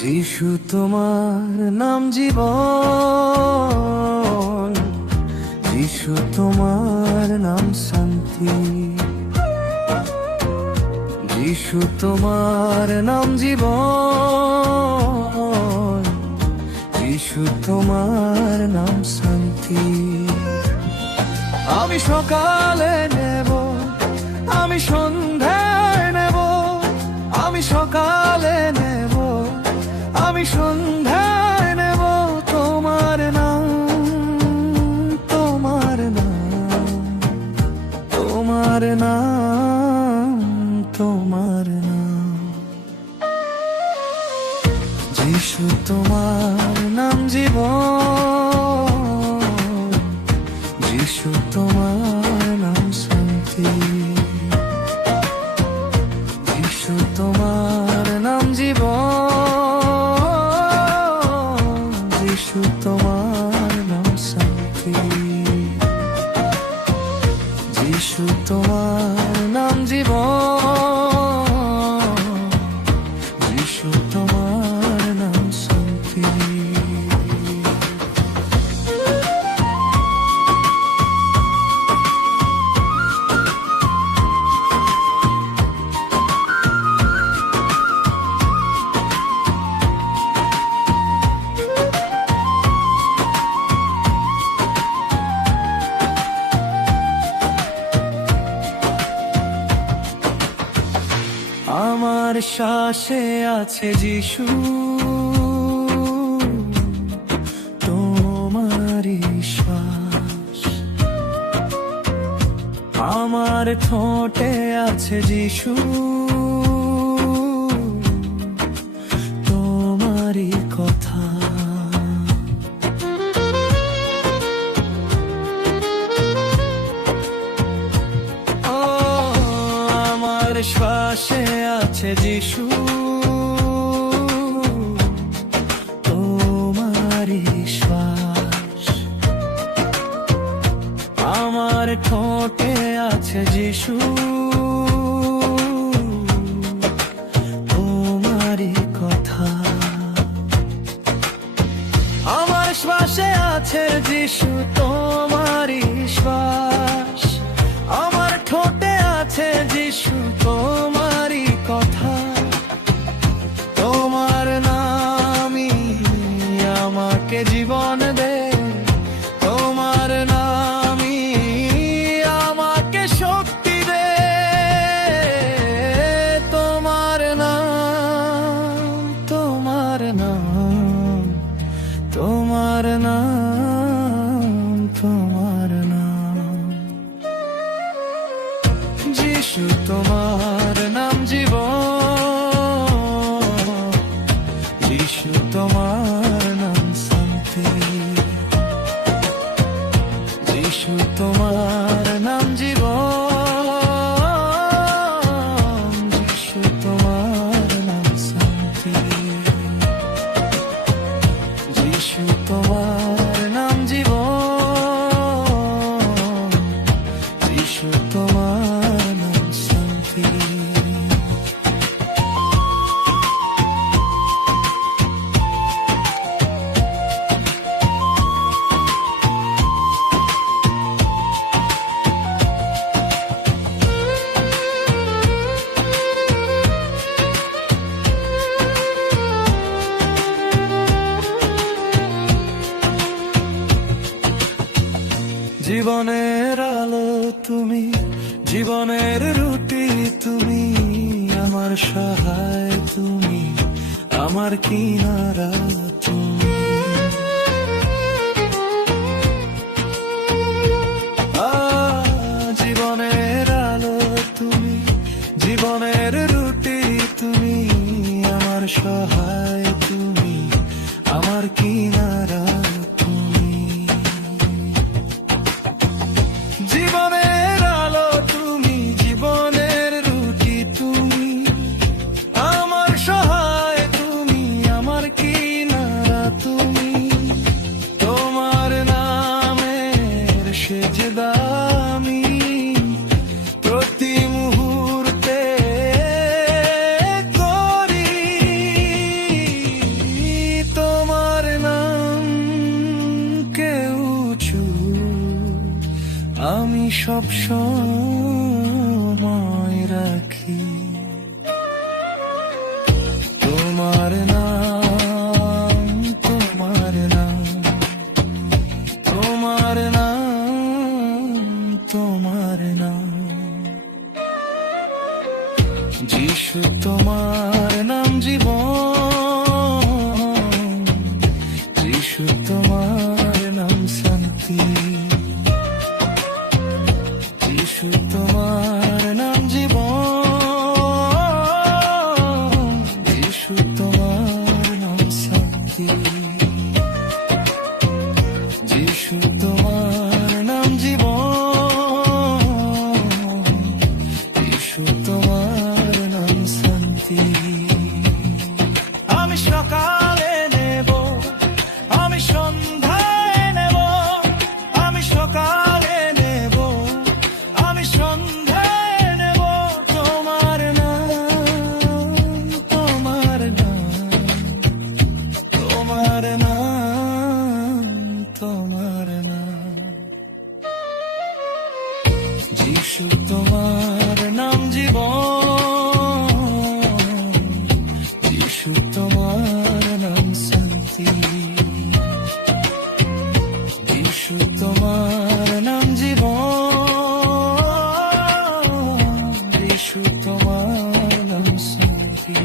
যিশু তোমার নাম জীবন, যিশু তোমার নাম শান্তি, যিশু তোমার নাম জীবন, যিশু তোমার নাম শান্তি। আমি সকালে নেব, আমি সন্ধ্যায় নেব, আমি সকালে নেব, আমি সন্ধ্যায় নেব তোমার নাম, তোমার নাম, তোমার নাম, তোমার নাম। যিশু তোমার নাম জীবন, যিশু তোমার নাম শান্তি, যিশু তোমার নাম জীবন, যিশু তোমার নাম শান্তি, যিশু তোমার নাম জীবন, যিশু তোমার নাম শান্তি। আমার শ্বাসে আছে যিশু তোমারই শ্বাস, আমার ঠোঁটে আছে যিশু তোমারই কথা, আমার শ্বাসে আছে যিশু তোমারই শ্বাস, আমার ঠোঁটে আছে যিশু তোমারই কথা, আমার শ্বাসে আছে যিশু তোমারই শ্বাস, আমার ঠোঁটে আছে যিশু তোমারই কথা, তোমার নামই আমাকে জীবন দে, তোমার নামই আমাকে শক্তি দে, তোমার নাম, তোমার নাম, তোমার নাম, তোমার নাম। যিশু তোমার নাম জীবন, যিশু তোমার নাম শান্তি, যিশু তোমার নাম জীবন, যিশু তোমার নাম শান্তি, যিশু তোমার নাম জীবন, যিশু তোমার নাম শান্তি। জীবনের আলো তুমি, জীবনের রুটি তুমি, আমার সহায় তুমি, আমার কিনারা তুমি, জীবনের আলো তুমি, জীবনের রুটি তুমি, আমার সহায় তুমি, আমার কিনারা তুমি, জীবনের আলো তুমি, জীবনের রুটি তুমি, আমার সহায় তুমি, আমার কিনারা সব সময় রাখি। তোমার নাম, তোমার নাম, তোমার নাম, তোমার নাম, যিশু তোমার নাম জীবন, যিশু তোমার নাম শান্তি, যিশু তোমার নাম জীবন, যিশু তোমার নাম শান্তি, যিশু তোমার নাম জীবন, যিশু তোমার নাম শান্তি। আমি সকালে নেব, আমি সন্ধ্যায় নেব, আমি সকালে নেব, আমি সন্ধ্যায় নেব তোমার নাম, তোমার নাম, তোমার নাম, তোমার নাম, যিশু তোমার নাম জীবন, যিশু তোমার নাম শান্তি, যিশু তোমার নাম জীবন, যিশু তোমার নাম শান্তি।